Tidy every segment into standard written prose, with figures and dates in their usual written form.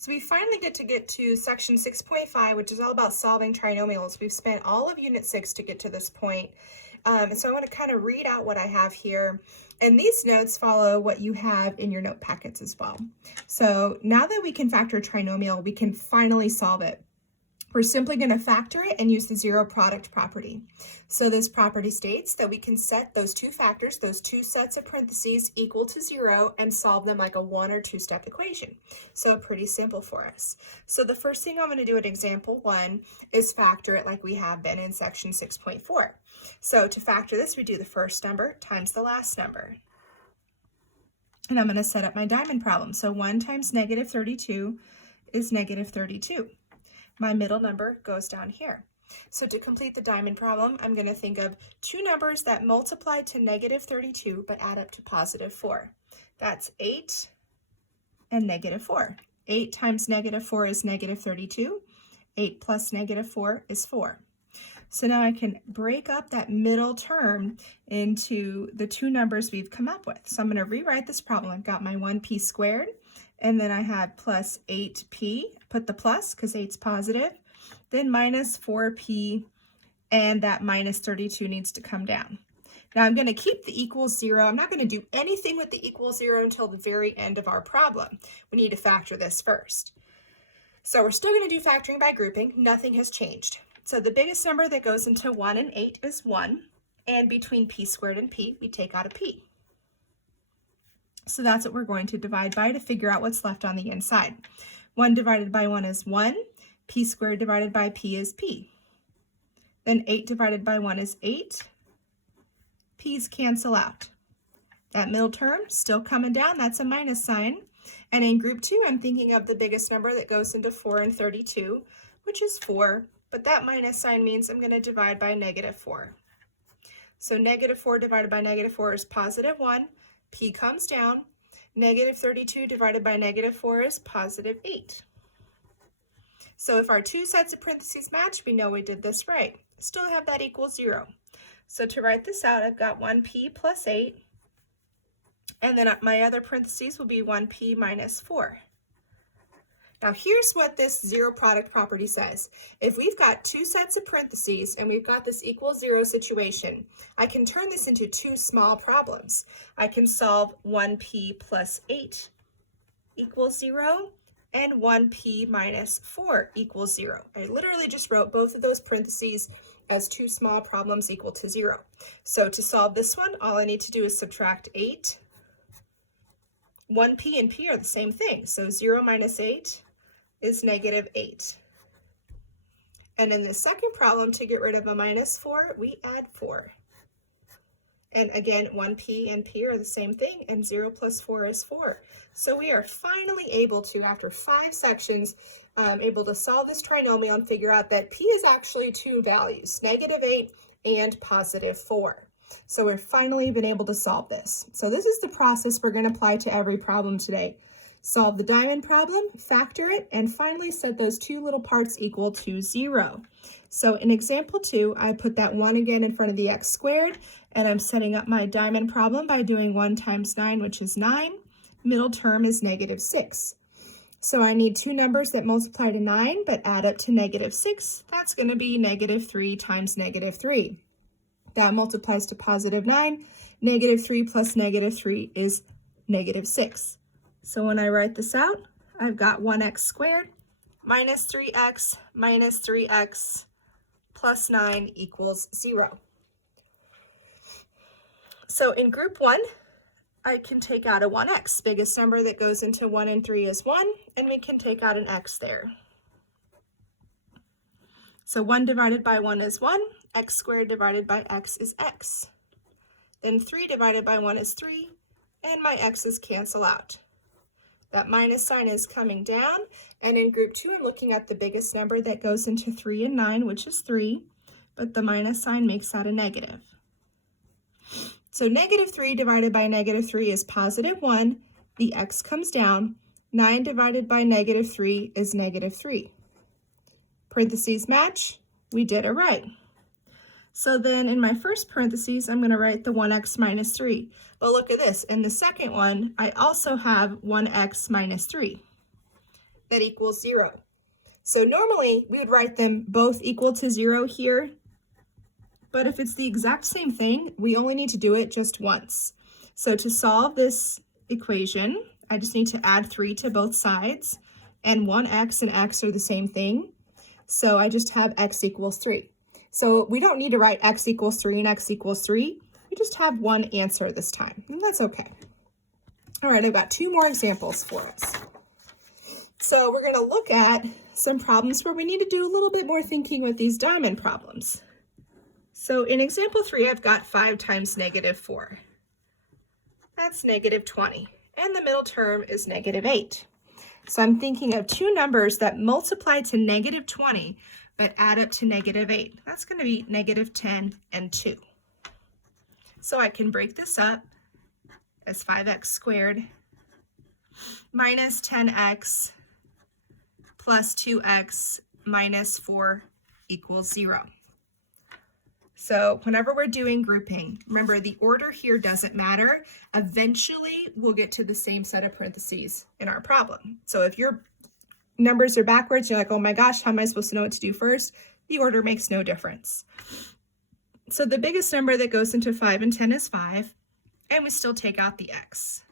So we finally get to section 6.5, which is all about solving trinomials. We've spent all of unit 6 to get to this point. So I want to kind of read out what I have here. And these notes follow what you have in your note packets as well. So now that we can factor a trinomial, we can finally solve it. We're simply going to factor it and use the zero product property. So this property states that we can set those two factors, those two sets of parentheses, equal to 0 and solve them like a one or two step equation. So pretty simple for us. So the first thing I'm going to do in example 1 is factor it like we have been in section 6.4. So to factor this, we do the first number times the last number. And I'm going to set up my diamond problem. So 1 times negative 32 is negative 32. My middle number goes down here. So to complete the diamond problem, I'm going to think of two numbers that multiply to negative 32 but add up to positive 4. That's 8 and negative 4. 8 times negative 4 is negative 32. 8 plus negative 4 is 4. So now I can break up that middle term into the two numbers we've come up with. So I'm going to rewrite this problem. I've got my 1p squared, and then I have plus 8p, put the plus because 8's positive, then minus 4p, and that minus 32 needs to come down. Now I'm going to keep the equals 0. I'm not going to do anything with the equals 0 until the very end of our problem. We need to factor this first. So we're still going to do factoring by grouping. Nothing has changed. So the biggest number that goes into 1 and 8 is 1, and between p squared and p, we take out a p. So that's what we're going to divide by to figure out what's left on the inside. 1 divided by 1 is 1. P squared divided by p is p. Then 8 divided by 1 is 8. P's cancel out. That middle term still coming down, that's a minus sign. And in group 2, I'm thinking of the biggest number that goes into 4 and 32, which is 4. But that minus sign means I'm going to divide by negative 4. So negative 4 divided by negative 4 is positive 1. P comes down. Negative 32 divided by negative 4 is positive 8. So if our two sets of parentheses match, we know we did this right. Still have that equals 0. So to write this out, I've got 1p plus 8. And then my other parentheses will be 1p minus 4. Now here's what this zero product property says. If we've got two sets of parentheses and we've got this equals 0 situation, I can turn this into two small problems. I can solve 1p plus 8 equals 0 and 1p minus 4 equals 0. I literally just wrote both of those parentheses as two small problems equal to 0. So to solve this one, all I need to do is subtract 8. 1p and p are the same thing, so 0 minus 8 is negative 8. And in the second problem, to get rid of a minus 4, we add 4. And again, 1p and p are the same thing, and 0 plus 4 is 4. So we are finally able to, after 5 sections, able to solve this trinomial and figure out that p is actually two values, negative 8 and positive 4. So we've finally been able to solve this. So this is the process we're going to apply to every problem today. Solve the diamond problem, factor it, and finally set those two little parts equal to 0. So in example 2, I put that 1 again in front of the x squared, and I'm setting up my diamond problem by doing 1 times 9, which is 9. Middle term is negative 6. So I need two numbers that multiply to 9 but add up to negative 6. That's going to be negative 3 times negative 3. That multiplies to positive 9. Negative 3 plus negative 3 is negative 6. So when I write this out, I've got 1x squared minus 3x plus 9 equals 0. So in group 1, I can take out a 1x. Biggest number that goes into 1 and 3 is 1, and we can take out an x there. So 1 divided by 1 is 1. X squared divided by x is x. Then 3 divided by 1 is 3, and my x's cancel out. That minus sign is coming down, and in group 2, I'm looking at the biggest number that goes into 3 and 9, which is 3, but the minus sign makes that a negative. So negative 3 divided by negative 3 is positive 1. The x comes down. 9 divided by negative 3 is negative 3. Parentheses match. We did it right. So then in my first parentheses, I'm going to write the 1x minus 3. But look at this. In the second one, I also have 1x minus 3. that equals 0. So normally we would write them both equal to 0 here, but if it's the exact same thing, we only need to do it just once. So to solve this equation, I just need to add 3 to both sides, and 1x and x are the same thing. So I just have x equals 3. So we don't need to write x equals 3 and x equals 3. We just have one answer this time, and that's okay. All right, I've got 2 more examples for us. So we're going to look at some problems where we need to do a little bit more thinking with these diamond problems. So in example 3, I've got 5 times -4. That's -20. And the middle term is -8. So I'm thinking of 2 numbers that multiply to -20, but add up to -8. That's going to be -10 and 2. So I can break this up as 5x squared minus 10x plus 2x minus 4 equals 0. So whenever we're doing grouping, remember the order here doesn't matter. Eventually, we'll get to the same set of parentheses in our problem. So if your numbers are backwards, you're like, oh my gosh, how am I supposed to know what to do first? The order makes no difference. So the biggest number that goes into 5 and 10 is 5, and we still take out the x.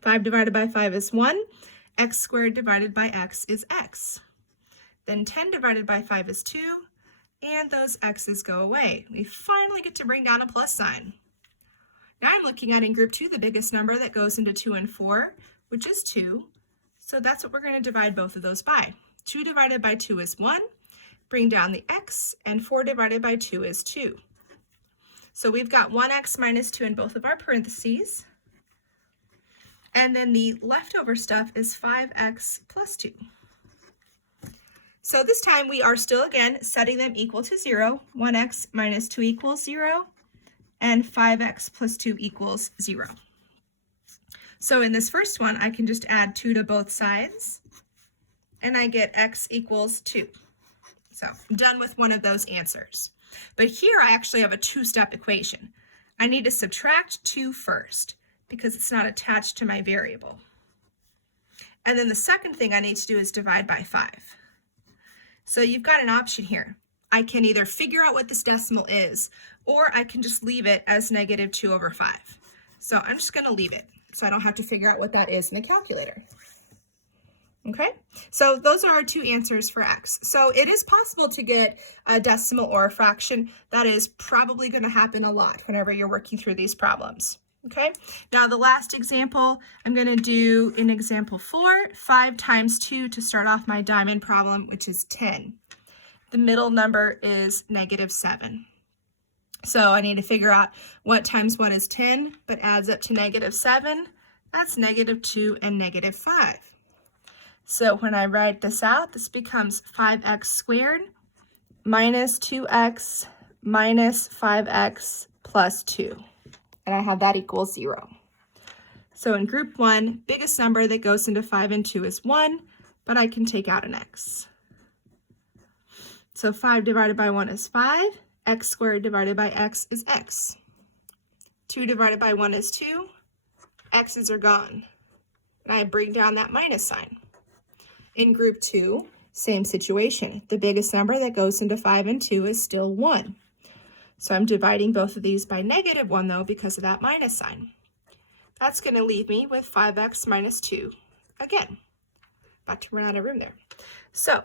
5 divided by 5 is 1. X squared divided by x is x. Then 10 divided by 5 is 2, and those x's go away. We finally get to bring down a plus sign. Now I'm looking at in group 2 the biggest number that goes into 2 and 4, which is 2. So that's what we're going to divide both of those by. 2 divided by 2 is 1. Bring down the x, and 4 divided by 2 is 2. So we've got 1x minus 2 in both of our parentheses. And then the leftover stuff is 5x plus 2. So this time we are still, again, setting them equal to 0. 1x minus 2 equals 0, and 5x plus 2 equals 0. So in this first one, I can just add 2 to both sides, and I get x equals 2. So I'm done with one of those answers. But here I actually have a 2-step equation. I need to subtract 2 first, because it's not attached to my variable. And then the second thing I need to do is divide by 5. So you've got an option here. I can either figure out what this decimal is, or I can just leave it as -2/5. So I'm just going to leave it, so I don't have to figure out what that is in the calculator. Okay, so those are our 2 answers for x. So it is possible to get a decimal or a fraction. That is probably going to happen a lot whenever you're working through these problems. Okay, now the last example I'm going to do in example 4, 5 times 2 to start off my diamond problem, which is 10. The middle number is -7. So I need to figure out what times what is 10, but adds up to -7. That's -2 and -5. So when I write this out, this becomes 5x squared minus 2x minus 5x plus 2. And I have that equals 0. So in group 1, biggest number that goes into 5 and 2 is 1, but I can take out an x. So 5 divided by 1 is 5. X squared divided by x is x. 2 divided by 1 is 2. X's are gone. And I bring down that minus sign. In group 2, same situation. The biggest number that goes into 5 and 2 is still 1. So I'm dividing both of these by -1 though because of that minus sign. That's going to leave me with 5x minus 2 again. About to run out of room there. So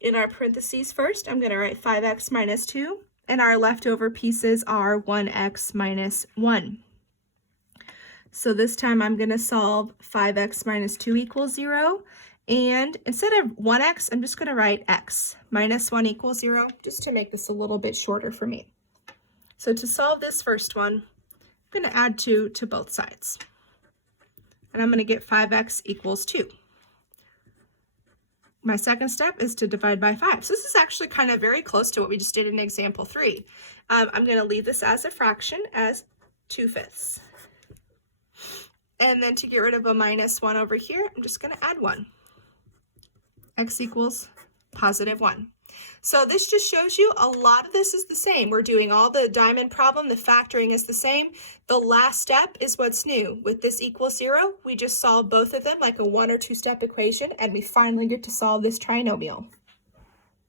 in our parentheses first, I'm going to write 5x minus 2, and our leftover pieces are 1x minus 1. So this time I'm going to solve 5x minus 2 equals 0. And instead of 1x, I'm just going to write x minus 1 equals 0, just to make this a little bit shorter for me. So to solve this first one, I'm going to add 2 to both sides. And I'm going to get 5x equals 2. My second step is to divide by 5. So this is actually kind of very close to what we just did in example 3. I'm going to leave this as a fraction as 2/5. And then to get rid of a -1 over here, I'm just going to add 1. X equals +1. So this just shows you a lot of this is the same. We're doing all the diamond problem, the factoring is the same. The last step is what's new. With this equals 0, we just solve both of them like a 1 or 2 step equation, and we finally get to solve this trinomial.